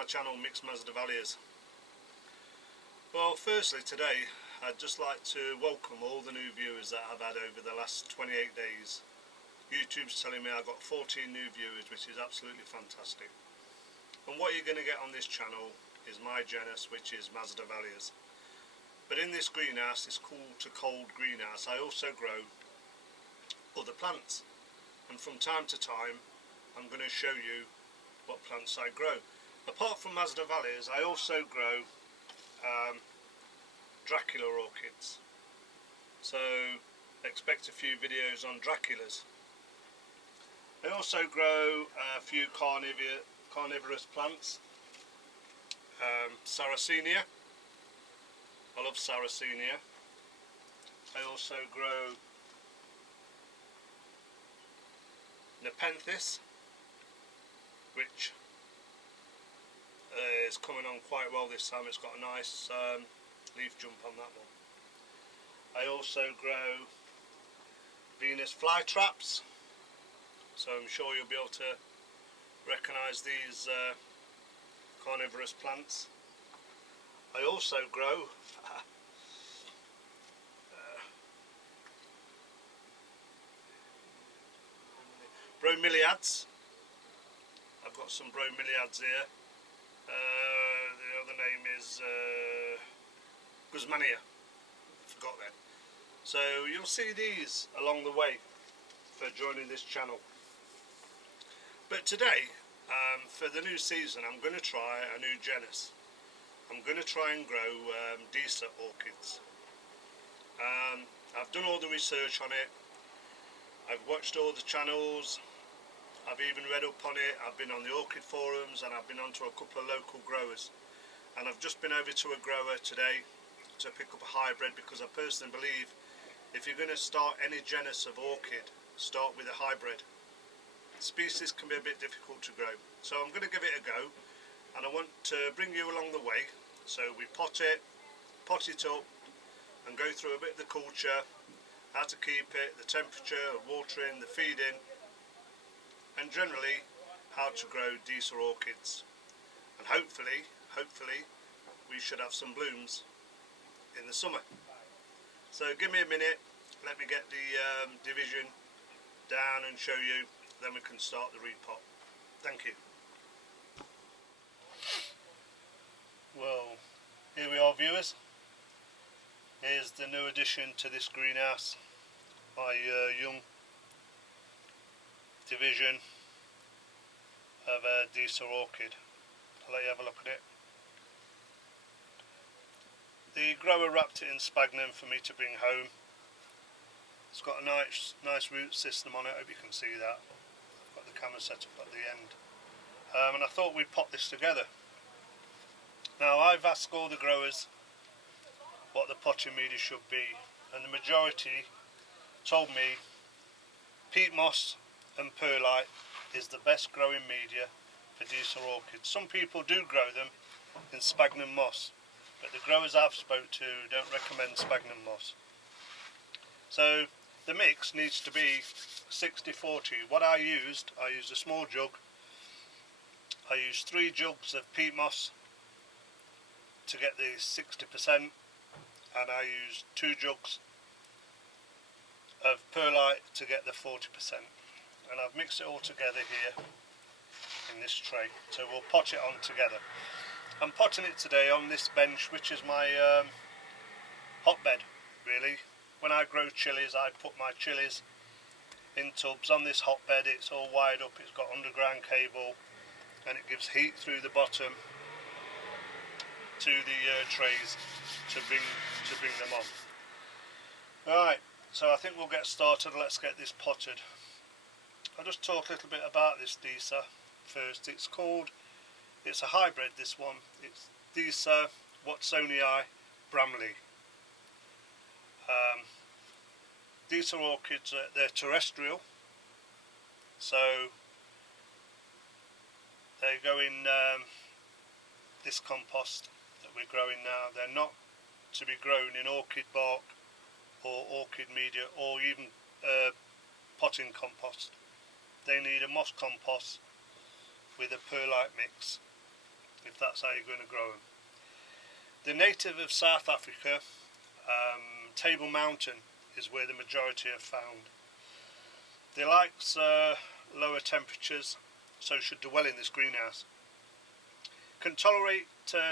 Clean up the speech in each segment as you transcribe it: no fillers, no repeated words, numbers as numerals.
my channel Mixed Masdevallias. Well, firstly today I'd just like to welcome all the new viewers that I've had over the last 28 days. YouTube's telling me I've got 14 new viewers, which is absolutely fantastic. And what you're going to get on this channel is my genus, which is Masdevallias. But in this greenhouse, this cool to cold greenhouse, I also grow other plants. And from time to time I'm going to show you what plants I grow. Apart from Masdevallias, I also grow Dracula orchids. So expect a few videos on Draculas. I also grow a few carnivorous plants. Sarracenia. I love Sarracenia. I also grow Nepenthes, which is coming on quite well this time. It's got a nice leaf jump on that one. I also grow Venus flytraps, so I'm sure you'll be able to recognise these carnivorous plants. I also grow bromeliads. I've got some bromeliads here. The other name is Guzmania. I forgot that. So you'll see these along the way for joining this channel. But today, for the new season, I'm going to try a new genus. I'm going to try and grow Disa Orchids. I've done all the research on it. I've watched all the channels. I've even read up on it. I've been on the orchid forums and I've been onto a couple of local growers. And I've just been over to a grower today to pick up a hybrid, because I personally believe if you're going to start any genus of orchid, start with a hybrid. Species can be a bit difficult to grow. So I'm going to give it a go, and I want to bring you along the way. So we pot it up and go through a bit of the culture, how to keep it, the temperature, the watering, the feeding, and generally how to grow Disa orchids. And hopefully we should have some blooms in the summer. So give me a minute, let me get the division down and show you, then we can start the repot. Thank you. Well, here we are, viewers. Here's the new addition to this greenhouse, my young division of a Disa orchid. I'll let you have a look at it. The grower wrapped it in sphagnum for me to bring home. It's got a nice root system on it. I hope you can see that. I've got the camera set up at the end. And I thought we'd pot this together. Now, I've asked all the growers what the potting media should be, and the majority told me peat moss and perlite is the best growing media for Disa orchids. Some people do grow them in sphagnum moss, but the growers I've spoke to don't recommend sphagnum moss. So the mix needs to be 60-40. What I used a small jug. I used 3 jugs of peat moss to get the 60%, and I used 2 jugs of perlite to get the 40%. And I've mixed it all together here in this tray, so we'll pot it on together. I'm potting it today on this bench, which is my hotbed really. When I grow chilies, I put my chilies in tubs on this hotbed. It's all wired up, it's got underground cable, and it gives heat through the bottom to the trays to bring them on. Right, so I think we'll get started. Let's get this potted. I'll just talk a little bit about this Disa first. It's a hybrid, this one. It's Disa Watsonii Bramley. Disa orchids, they're terrestrial, so they go in this compost that we're growing now. They're not to be grown in orchid bark or orchid media or even potting compost. They need a moss compost with a perlite mix if that's how you're going to grow them. The native of South Africa, Table Mountain, is where the majority are found. They like lower temperatures, so should do well in this greenhouse. Can tolerate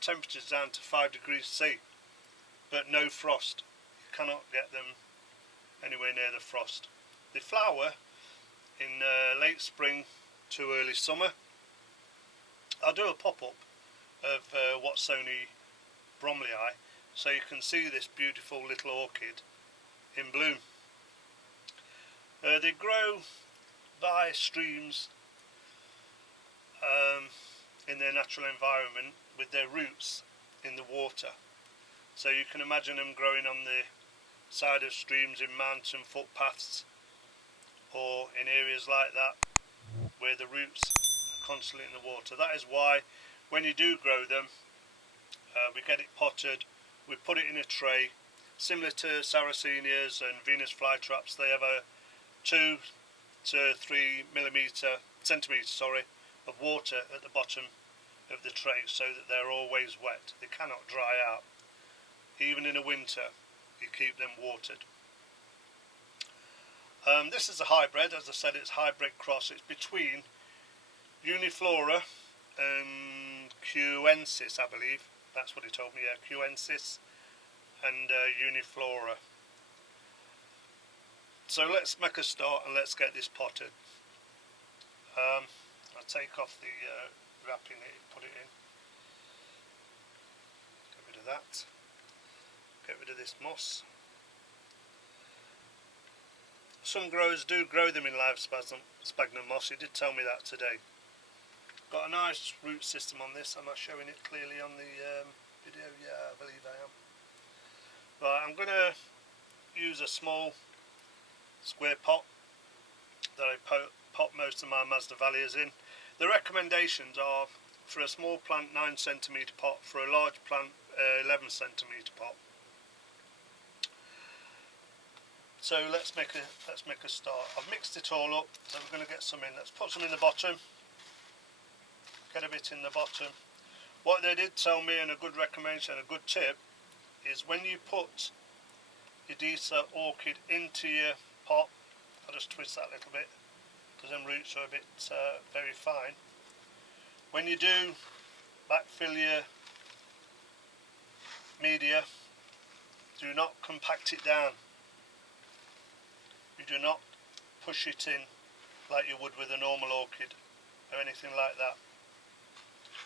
temperatures down to 5 degrees C, but no frost. You cannot get them anywhere near the frost. They flower in late spring to early summer. I'll do a pop-up of Watsonii Bramley, so you can see this beautiful little orchid in bloom. They grow by streams in their natural environment with their roots in the water. So you can imagine them growing on the side of streams, in mountain footpaths, or in areas like that where the roots are constantly in the water. That is why when you do grow them, we get it potted, we put it in a tray, similar to Sarracenias and Venus flytraps. They have a 2 to 3 centimetres of water at the bottom of the tray, so that they're always wet. They cannot dry out. Even in the winter, you keep them watered. This is a hybrid. As I said, it's hybrid cross. It's between Uniflora and Kewensis, I believe. That's what he told me, yeah, Kewensis and Uniflora. So let's make a start and let's get this potted. I'll take off the wrapping it, put it in. Get rid of that. Get rid of this moss. Some growers do grow them in live sphagnum moss. He did tell me that today. Got a nice root system on this. Am I showing it clearly on the video? Yeah, I believe I am. Right, I'm going to use a small square pot that I pot most of my Masdevallias in. The recommendations are for a small plant 9 cm pot, for a large plant 11 cm pot. So let's make a start. I've mixed it all up, so we're going to get some in. Let's put some in the bottom. Get a bit in the bottom. What they did tell me, and a good recommendation, a good tip, is when you put your Disa Orchid into your pot, I'll just twist that a little bit because them roots are a bit very fine. When you do backfill your media, do not compact it down. You do not push it in like you would with a normal orchid or anything like that.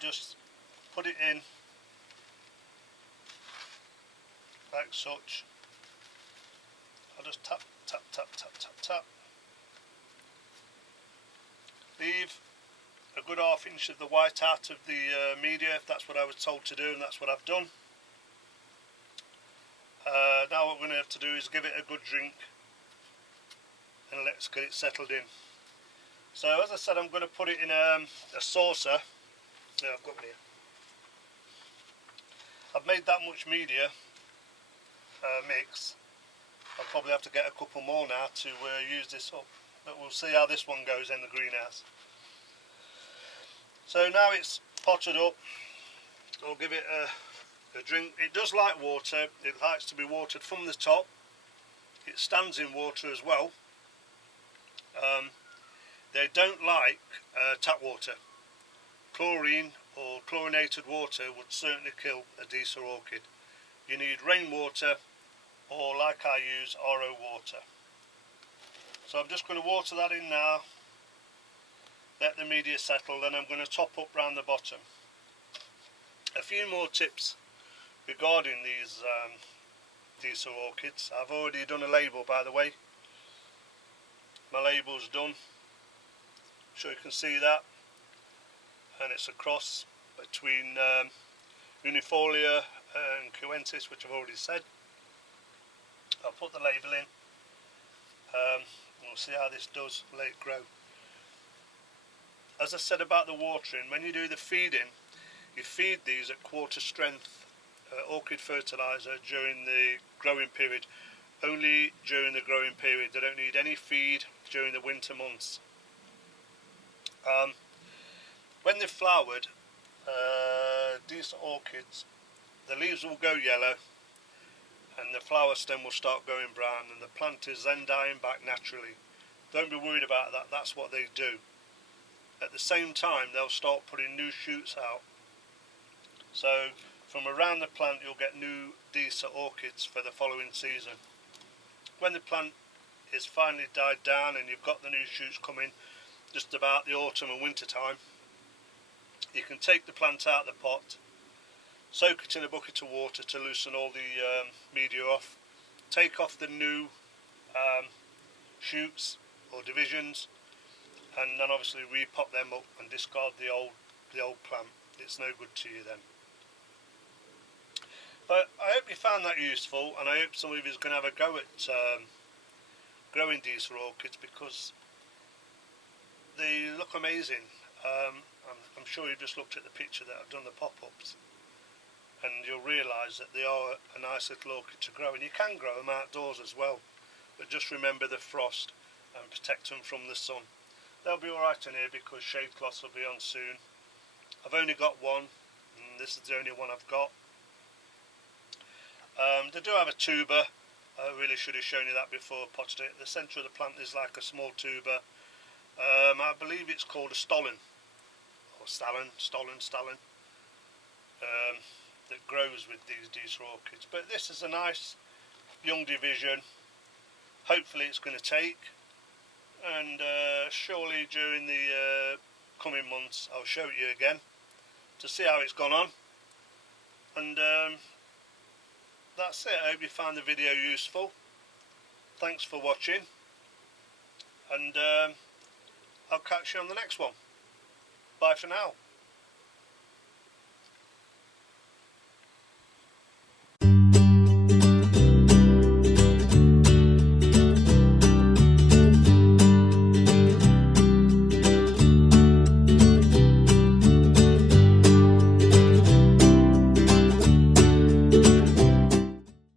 Just put it in like such. I'll just tap, tap, tap, tap, tap, tap. Leave a good ½ inch of the white out of the media, if that's what I was told to do, and that's what I've done. Now what we're going to have to do is give it a good drink, and let's get it settled in. So as I said, I'm going to put it in a saucer. Yeah, I've got one here. I've made that much media mix. I'll probably have to get a couple more now to use this up, but we'll see how this one goes in the greenhouse. So now it's potted up, I'll give it a drink. It does like water. It likes to be watered from the top. It stands in water as well. They don't like tap water. Chlorine or chlorinated water would certainly kill a Disa orchid. You need rainwater, or like I use, RO water. So I'm just going to water that in now, let the media settle, then I'm going to top up round the bottom. A few more tips regarding these Disa orchids. I've already done a label, by the way. My label's done. I'm sure you can see that. And it's a cross between Uniflora and Kewensis, which I've already said. I'll put the label in. We'll see how this does let it grow. As I said about the watering, when you do the feeding, you feed these at quarter strength orchid fertiliser during the growing period. Only during the growing period. They don't need any feed during the winter months. When they've flowered, Disa Orchids, the leaves will go yellow and the flower stem will start going brown, and the plant is then dying back naturally. Don't be worried about that, that's what they do. At the same time they'll start putting new shoots out. So from around the plant you'll get new Disa Orchids for the following season. When the plant is finally died down and you've got the new shoots coming just about the autumn and winter time, you can take the plant out of the pot, soak it in a bucket of water to loosen all the media off, take off the new shoots or divisions, and then obviously repot them up and discard the old plant. It's no good to you then. But I hope you found that useful, and I hope some of you is going to have a go at growing Disa orchids, because they look amazing. I'm sure you've just looked at the picture that I've done the pop-ups, and you'll realise that they are a nice little orchid to grow, and you can grow them outdoors as well, but just remember the frost and protect them from the sun. They'll be alright in here because shade cloths will be on soon. I've only got one, and this is the only one I've got. They do have a tuber. I really should have shown you that before I potted it. The centre of the plant is like a small tuber. I believe it's called a stolon, or stolon, that grows with these Disa orchids. But this is a nice young division. Hopefully it's going to take, and surely during the coming months I'll show it you again to see how it's gone on. And that's it. I hope you found the video useful. Thanks for watching, and I'll catch you on the next one. Bye for now.